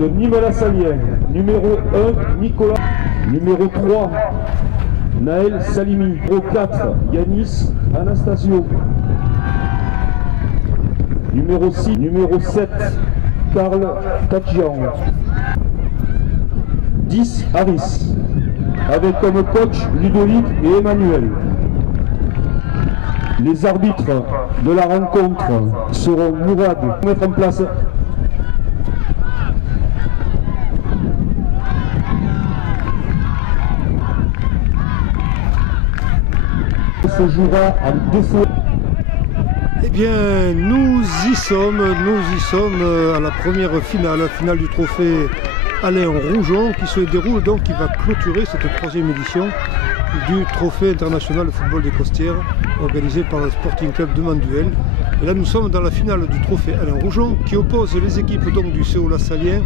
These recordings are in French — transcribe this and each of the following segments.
de Nicolas Salien. Numéro 1, Nicolas. Numéro 3, Naël Salimi. Numéro 4, Yanis Anastasio. Numéro 6, numéro 7, Karl Tadjian. 10, Harris. Avec comme coach Ludovic et Emmanuel. Les arbitres de la rencontre seront Mourad. Mettre en place. Se jouera en 2 fois. Eh bien, nous y sommes à la première finale du trophée Alain Roujon qui se déroule donc, qui va clôturer cette 3e édition du trophée international de football des Costières organisé par le Sporting Club de Manduel. Et là nous sommes dans la finale du trophée Alain Roujon qui oppose les équipes donc du CO La Salien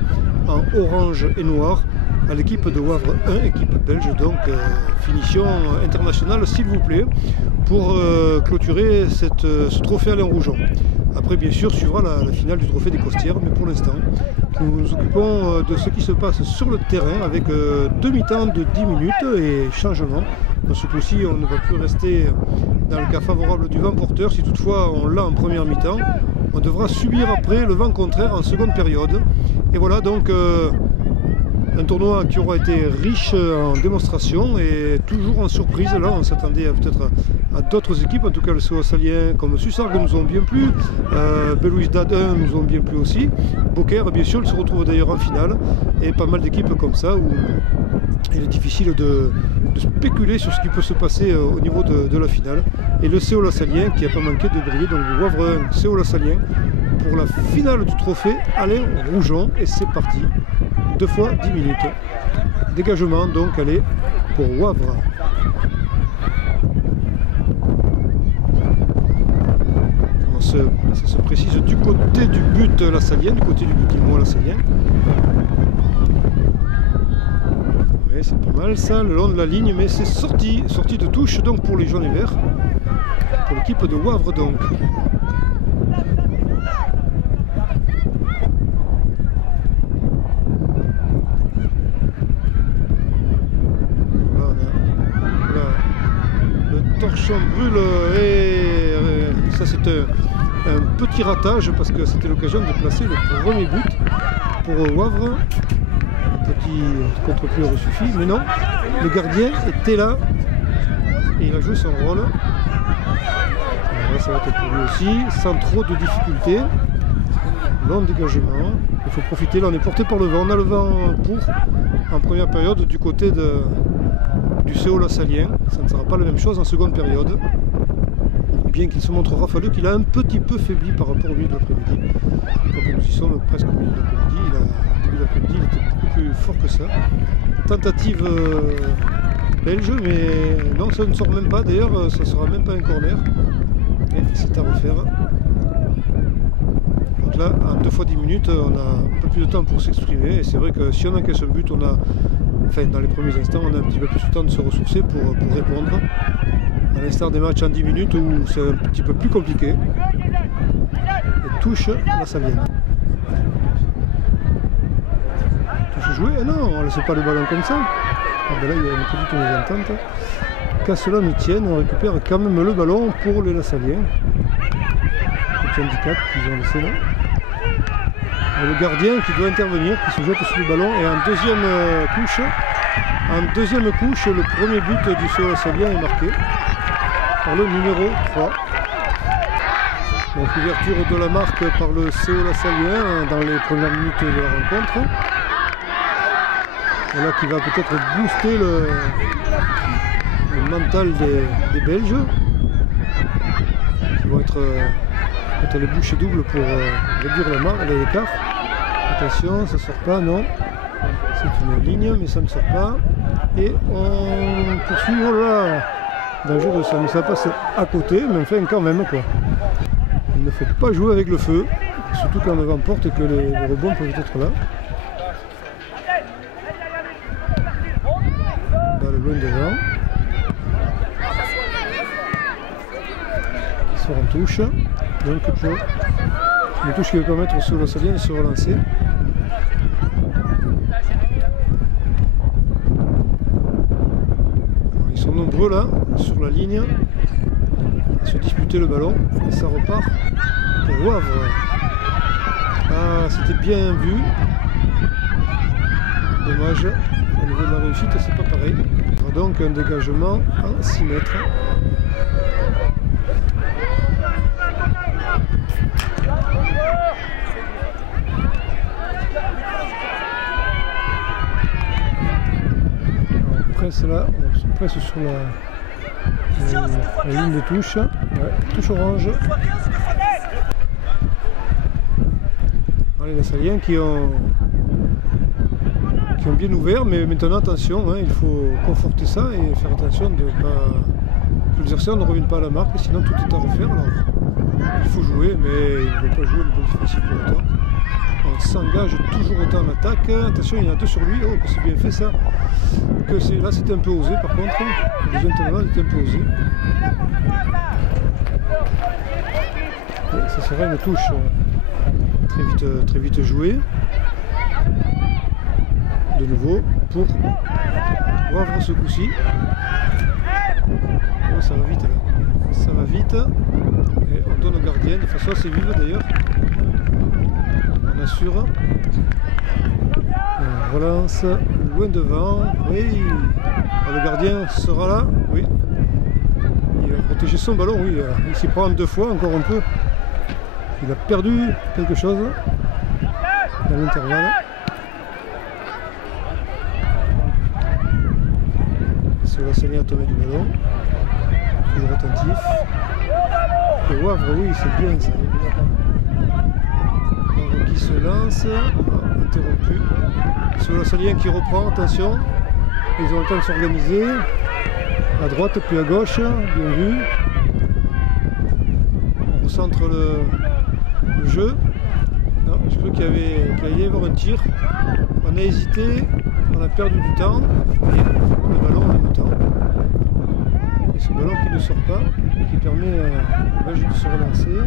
en orange et noir à l'équipe de Wavre 1, équipe belge, donc finition internationale s'il vous plaît, pour clôturer ce trophée Alain Roujon. Après bien sûr suivra la finale du trophée des Costières, mais pour l'instant nous nous occupons de ce qui se passe sur le terrain avec 2 mi-temps de 10 minutes et changement. Dans ce coup-ci on ne va plus rester dans le cas favorable du vent porteur, si toutefois on l'a en première mi-temps, on devra subir après le vent contraire en seconde période. Et voilà donc un tournoi qui aura été riche en démonstrations et toujours en surprise. Là, on s'attendait peut-être à d'autres équipes, en tout cas le CO Salien comme Sussargues nous ont bien plu, Belouizdad 1 nous ont bien plu aussi. Beaucaire, bien sûr, il se retrouve d'ailleurs en finale, et pas mal d'équipes comme ça où il est difficile de spéculer sur ce qui peut se passer au niveau de la finale. Et le CO La Salien qui n'a pas manqué de briller, donc Wavre 1, CO La Salien pour la finale du trophée Alain Roujon, et c'est parti. 2 fois 10 minutes. Dégagement donc, allez, pour Wavre. Ça se précise du côté du but La Salien, du côté du but Guillemot La Salien. Ouais, c'est pas mal ça, le long de la ligne, mais c'est sorti de touche donc pour les jaunes et verts. Pour l'équipe de Wavre donc. Torchon brûle et ça c'est un petit ratage parce que c'était l'occasion de placer le premier but pour Wavre. Un petit contre-pied aurait suffi, mais non, le gardien était là et il a joué son rôle. Là, ça va être pour lui aussi, sans trop de difficultés. Long dégagement, il faut profiter, là on est porté par le vent, on a le vent pour en première période du côté du CO La Salien. Ça ne sera pas la même chose en seconde période, bien qu'il se montre rafaleux, qu'il a un petit peu faibli par rapport au milieu de l'après-midi. Donc nous y sommes presque au milieu de l'après-midi, au début de l'après-midi il était beaucoup plus fort que ça. Tentative belge, mais non, ça ne sort même pas, d'ailleurs ça ne sera même pas un corner, et c'est à refaire. Donc là, en 2 fois 10 minutes, on a un peu plus de temps pour s'exprimer, et c'est vrai que si on encaisse un but, on a, enfin dans les premiers instants, on a un petit peu plus de temps de se ressourcer pour répondre. À l'instar des matchs en 10 minutes où c'est un petit peu plus compliqué. Et touche La Salienne. Touche jouée, ah non, on ne laisse pas le ballon comme ça. Ah ben là il y a une petite mésentente. Qu'à cela ne tienne, on récupère quand même le ballon pour les La Saliens. Petit handicap qu'ils ont laissé là. Et le gardien qui doit intervenir, qui se jette sur le ballon, et en deuxième couche, le premier but du CO La Salien est marqué par le numéro 3. Donc ouverture de la marque par le CO La Salien dans les premières minutes de la rencontre. Voilà qui va peut-être booster le mental des Belges. Qui vont être les bouchées doubles pour réduire l'écart. Attention, ça ne sort pas, non. C'est une ligne, mais ça ne sort pas. Et on poursuit, oh là, danger de ça, mais ça passe à côté, mais enfin quand même quoi. Il ne faut pas jouer avec le feu, surtout quand le vent porte et que les rebonds peuvent être là. Balle loin devant. Qui sort en touche. Donc pour une touche qui va permettre au CO La Salien de se relancer. nouveau là, sur la ligne, à se disputer le ballon. Et ça repart pour Wavre. Ah, c'était bien vu. Dommage. Au niveau de la réussite, c'est pas pareil. Donc un dégagement à 6 mètres. Là, on se presse sur la ligne de touche. Ouais, touche orange. Allez, les Saliens qui ont bien ouvert, mais maintenant attention, hein, il faut conforter ça et faire attention de que l'adversaire ne revienne pas à la marque, sinon tout est à refaire. Alors, il faut jouer, mais il ne faut pas jouer le bon défensif pour autant. On s'engage toujours autant en attaque. Attention, il y en a 2 sur lui. Oh, que c'est bien fait ça. Là, c'était un peu osé par contre. Le deuxième tournoi était un peu osé. Et ça sera une touche très vite jouée. De nouveau pour Wavre ce coup-ci. Oh, ça va vite là. Ça va vite. Et on donne au gardien de façon assez vive d'ailleurs. On assure. On relance loin devant. Oui. Le gardien sera là. Oui. Il va protéger son ballon. Oui. Il s'y prend 2 fois, encore un peu. Il a perdu quelque chose dans l'intervalle. C'est la Salière à tomber du ballon. Toujours attentif. Et Wavre, oui, c'est bien ça. Wavre qui se lance. Interrompu. C'est la Salière qui reprend, attention. Ils ont le temps de s'organiser. À droite, puis à gauche, bien vu. On recentre le jeu. Non, je crois qu'il allait y avoir un tir. On a hésité, on a perdu du temps. Et le ballon en même temps. Et ce ballon qui ne sort pas, et qui permet à Belge de se relancer.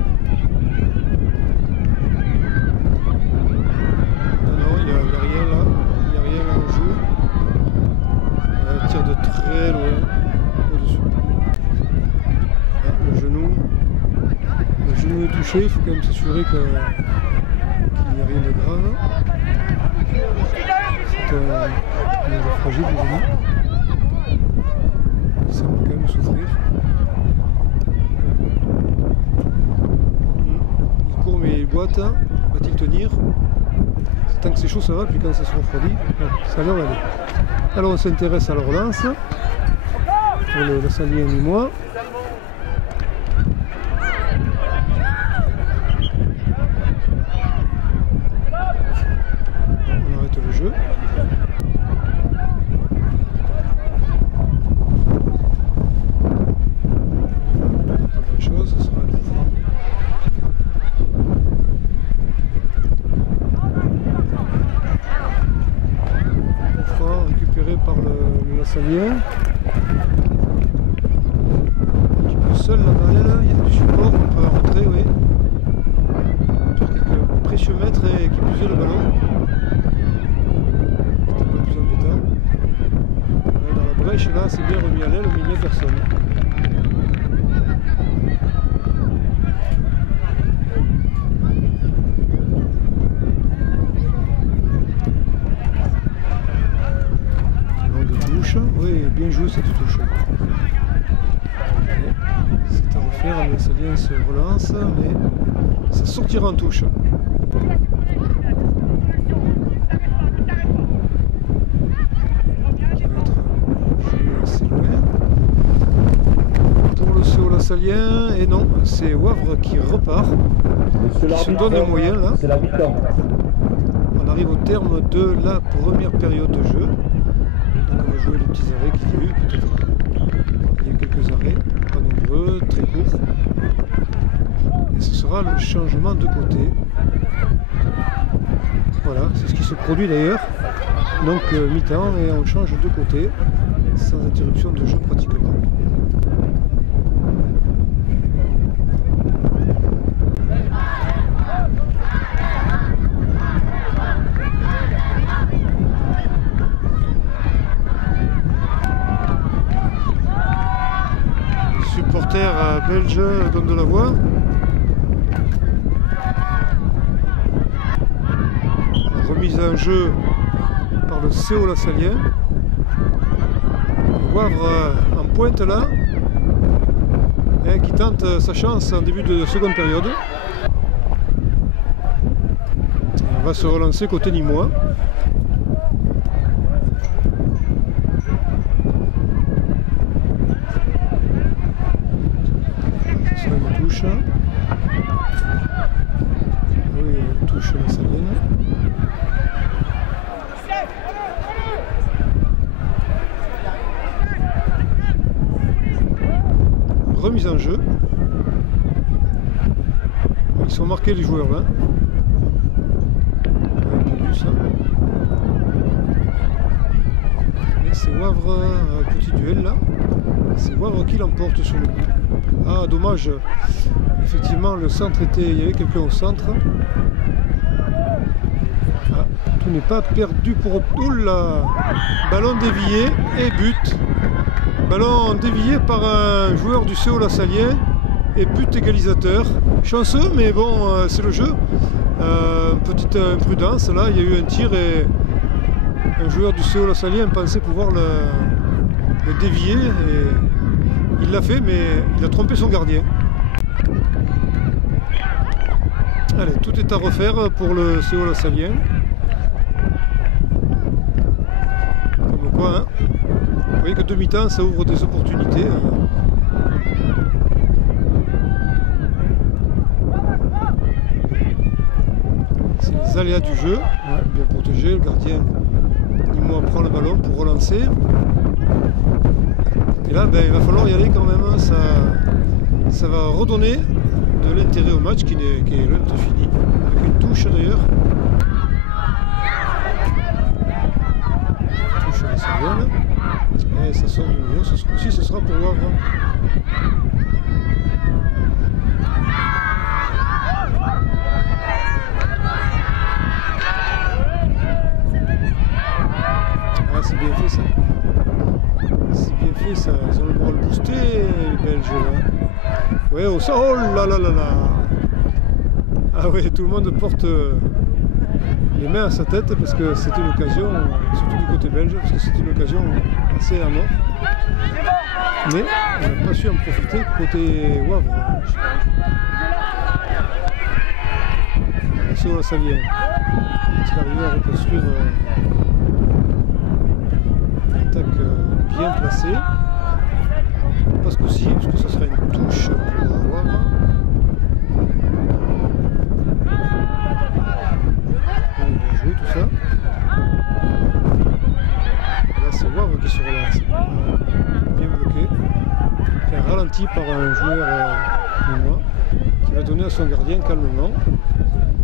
Non, il n'y a rien là. Il n'y a rien là en jeu. Un tir de très loin au-dessus. Le genou. Le genou est touché, il faut quand même s'assurer qu'il n'y a rien de grave. C'est un niveau fragile le genou. Il semble quand même souffrir. Il court mais il boite. Va-t-il tenir? Tant que c'est chaud ça va, puis quand ça se refroidit, ça a l'air d'aller. Alors on s'intéresse à la relance. Pour le Salien Limois. On arrête le jeu. Pas grand chose, ce sera un coup franc. Récupéré par le Lassalien. Un petit peu seul la balle, il y a du support, on peut rentrer, oui. Pour quelques précieux mètres et qui plus est le ballon. C'est un peu plus embêtant. Dans la brèche là, c'est bien remis à l'aile, mais il n'y a personne. Oui, bien joué cette touche. C'est à refaire, le Salien se relance, mais ça sortira en touche. Qui va être joué assez loin. Pour le CO la Salien, et non, c'est Wavre qui repart. Qui se donne un moyen là. C'est la mi-temps. On arrive au terme de la première période de jeu. On va jouer les petits arrêts qu'il y a eu, peut-être il y a quelques arrêts, pas nombreux, très courts. Et ce sera le changement de côté. Voilà, c'est ce qui se produit d'ailleurs. Donc mi-temps et on change de côté, sans interruption de jeu pratiquement. Belge donne de la voix. Remise en jeu par le CO Lassalien. Wavre en pointe là, qui tente sa chance en début de seconde période. Et on va se relancer côté Nîmois. C'est une touche. Oui, touche la Salienne. Remise en jeu. Ils sont marqués les joueurs là. Ça. Et c'est Wavre, petit duel là. C'est Wavre qui l'emporte sur le coup. Ah dommage. Effectivement le centre était. Il y avait quelqu'un au centre. Ah, tout n'est pas perdu pour. Oula. Ballon dévié et but. Ballon dévié par un joueur du CO Lassalien et but égalisateur. Chanceux, mais bon, c'est le jeu. Petite imprudence, là, il y a eu un tir et un joueur du CO Lassalien pensait pouvoir le dévier. Et il l'a fait, mais il a trompé son gardien. Allez, tout est à refaire pour le CO Lassalien. Comme quoi, hein. Vous voyez que demi-temps, ça ouvre des opportunités. C'est les aléas du jeu. Ouais, bien protégé, le gardien Nîmois prend le ballon pour relancer. Et là, ben, il va falloir y aller quand même. Ça va redonner de l'intérêt au match qui est loin de fini. Avec une touche d'ailleurs. Touche à la Salienne. Et ça sort de nouveau, ce sera pour Wavre. Ah, c'est bien fait ça. C'est bien fait ça. Ils ont le bras boosté, les Belges. Ouais, oh, ça, oh là là là là. Ah ouais, tout le monde porte les mains à sa tête parce que c'était une occasion, surtout du côté belge, parce que c'était une occasion assez à mort. Mais on n'a pas su en profiter côté Wavre. C'est au Lassalien qui est arrivé à reconstruire une attaque bien placée. Pas ce coup-ci, parce que ça sera une touche pour Wavre. Bien joué tout ça. Là c'est Wavre qui se relance. Bien bloqué. Enfin, ralenti par un joueur nîmois qui va donner à son gardien calmement.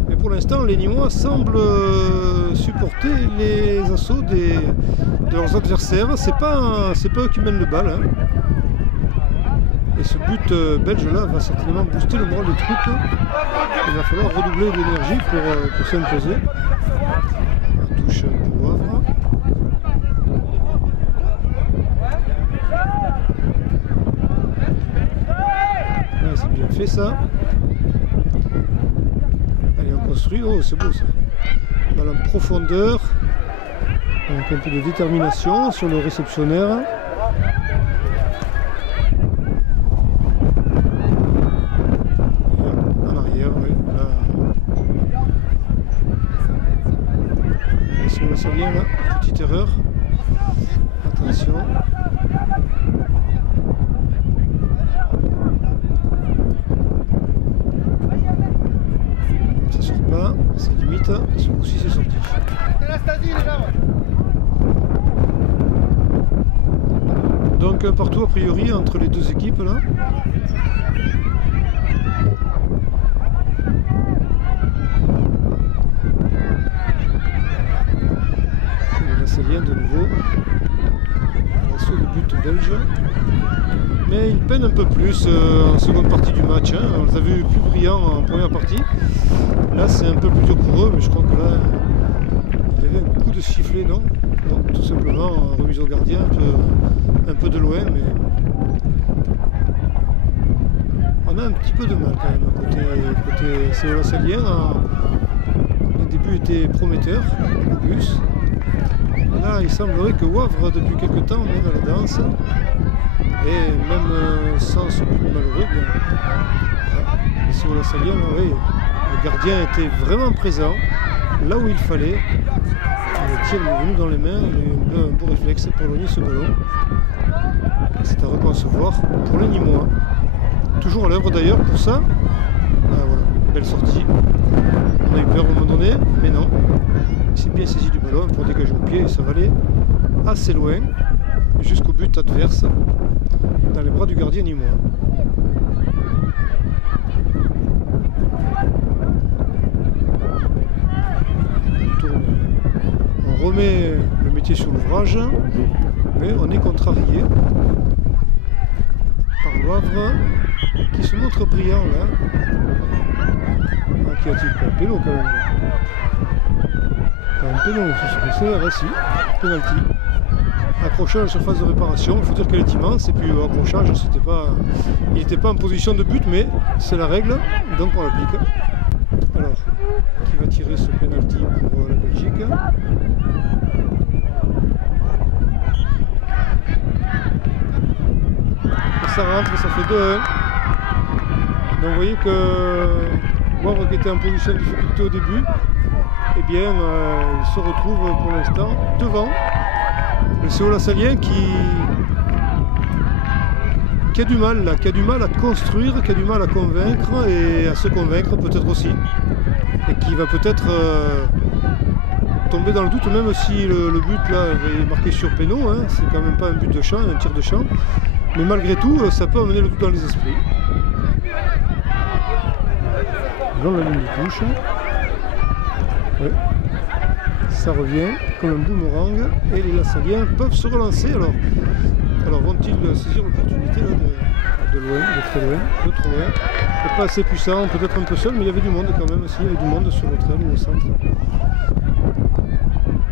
Mais pour l'instant les Nîmois semblent supporter les assauts de leurs adversaires. C'est pas eux qui mènent le bal. Hein. Et ce but belge là va certainement booster le moral des troupes. Il va falloir redoubler d'énergie pour s'imposer. Touche pour Wavre. Ouais, c'est bien fait ça. Allez, on construit. Oh, c'est beau ça. Balle en profondeur. Donc un peu de détermination sur le réceptionnaire. Ça vient là, petite erreur. Attention. Ça sort pas, c'est limite. Ce coup-ci c'est sorti. Donc partout a priori entre les deux équipes là. De nouveau, l'assaut de but belge, mais il peine un peu plus en seconde partie du match. Hein. On les a vus plus brillants en première partie. Là, c'est un peu plus dur pour eux, mais je crois que là, il y avait un coup de sifflet, non, tout simplement remise au gardien, un peu de loin, mais on a un petit peu de mal quand même côté Séola-Salien. Les débuts étaient prometteurs, beaucoup plus. Là, il semblerait que Wavre, depuis quelques temps, met dans la danse. Et même sans ce but malheureux, bien, les Séola-Saliens, oui, le gardien était vraiment présent, là où il fallait. Le tir est venu dans les mains, il a eu un beau réflexe pour éloigner ce ballon. C'est à reconcevoir pour les Nîmois. Toujours à l'œuvre d'ailleurs pour ça. Ah, voilà, belle sortie. On a eu peur à un moment donné, mais non. Il s'est bien saisi du ballon pour dégager au pied et ça va aller assez loin, jusqu'au but adverse, dans les bras du gardien nîmois. On remet le métier sur l'ouvrage, mais on est contrarié par Wavre qui se montre brillant là. Ah, qui a-t-il pas un péno quand même? Pas un péno, c'est un récit, penalty. Accrochage à la surface de réparation, il faut dire qu'elle est immense, et puis accrochage, il n'était pas en position de but, mais c'est la règle, donc on l'applique. Alors, qui va tirer ce penalty pour la Belgique? Et ça rentre, ça fait 2-1. Donc vous voyez que Wavre qui était en position de difficulté au début, eh bien il se retrouve pour l'instant devant le Séola-Salien qui a du mal là, qui a du mal à construire, qui a du mal à convaincre et à se convaincre peut-être aussi, et qui va peut-être tomber dans le doute, même si le but là est marqué sur péno, hein, c'est quand même pas un but de champ, un tir de champ, mais malgré tout ça peut amener le doute dans les esprits. Dans la ligne de touche, ouais. Ça revient comme un boomerang et les Lassaliens peuvent se relancer. Alors vont-ils saisir l'opportunité de loin, de très loin, de trop loin? C'est pas assez puissant, peut-être un peu seul, mais il y avait du monde quand même aussi, il y avait du monde sur notre aile au centre.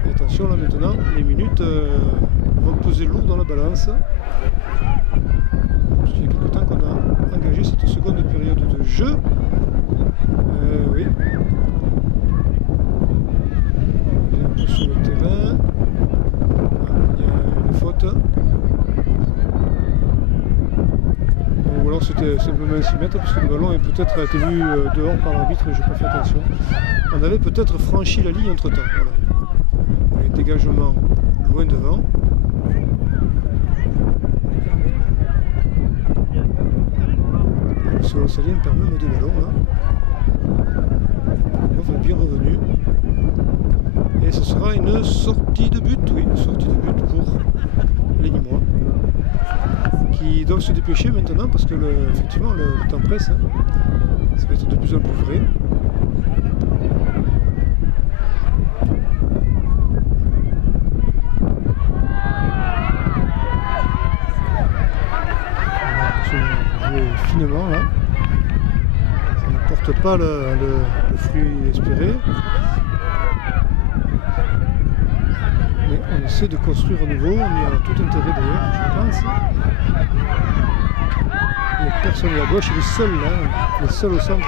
Et attention là maintenant, les minutes vont peser lourd dans la balance. Parce qu'il y a quelque temps qu'on a engagé cette seconde période de jeu. Oui. Sur le terrain, il y a une faute. Ou alors c'était simplement un 6 mètres parce que le ballon a peut-être été vu dehors par l'arbitre et je n'ai pas fait attention. On avait peut-être franchi la ligne entre temps. Voilà. Les dégagements loin devant. Le Séola-Salien perd même des ballons là. On va bien revenu. Et ce sera une sortie de but, oui, une sortie de but pour les Nîmois qui doivent se dépêcher maintenant parce que effectivement le temps presse, hein. Ça va être de plus en plus vrai. On va jouer finement là. Ça ne porte pas le fruit espéré. On essaie de construire à nouveau, on y a tout intérêt d'ailleurs, je pense. Il n'y a personne à gauche, il est seul là, il est seul au centre là.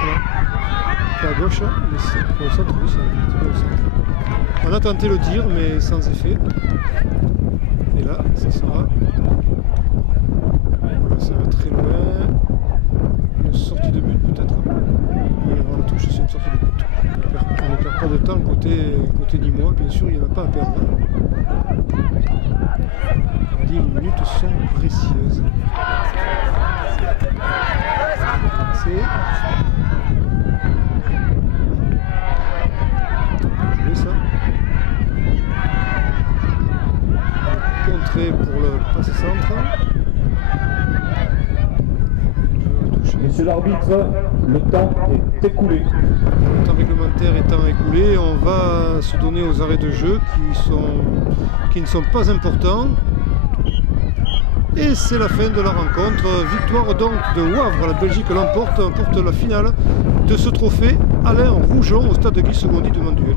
Enfin, à gauche, il est seul au centre, oui, il est au centre. On a tenté le tir, mais sans effet. Et là, ça sera. Voilà, ça va très loin. Une sortie de but peut-être. Oui, avant la touche, c'est une sortie de but. On ne perd pas de temps côté Nîmois, bien sûr, il n'y en a pas à perdre. On dit les minutes sont précieuses. C'est jouer ça. Contré pour le passe centre. Monsieur l'arbitre, le temps est écoulé. Le temps réglementaire étant écoulé, on va se donner aux arrêts de jeu qui ne sont pas importants. Et c'est la fin de la rencontre. Victoire donc de Wavre. La Belgique l'emporte, emporte la finale de ce trophée Alain Rougeon au stade Guy Segondy de Manduel.